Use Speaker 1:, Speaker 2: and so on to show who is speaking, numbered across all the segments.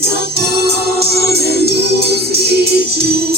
Speaker 1: Запалену свічу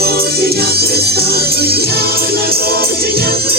Speaker 1: народження Христа, дня народження Христа.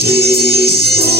Speaker 1: Cristo.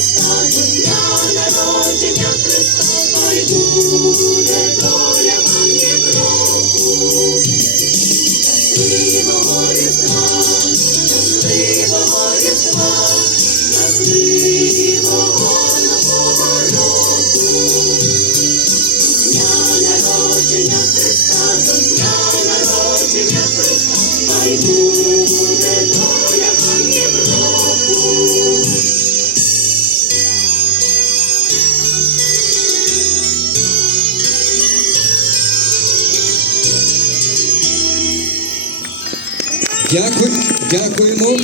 Speaker 1: Christmas.
Speaker 2: Дякую, дякуємо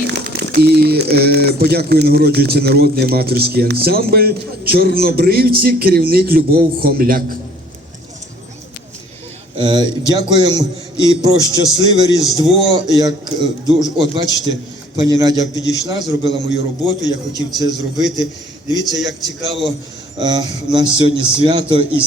Speaker 2: і е, подякую нагороджується народний аматорський ансамбль Чорнобривці, керівник Любов Хомляк.
Speaker 3: Е, Дякуємо і про щасливе Різдво. Як е, дуже от бачите, пані Надя підійшла, зробила мою роботу. Я хотів це зробити. Дивіться, як цікаво е, у нас сьогодні свято і.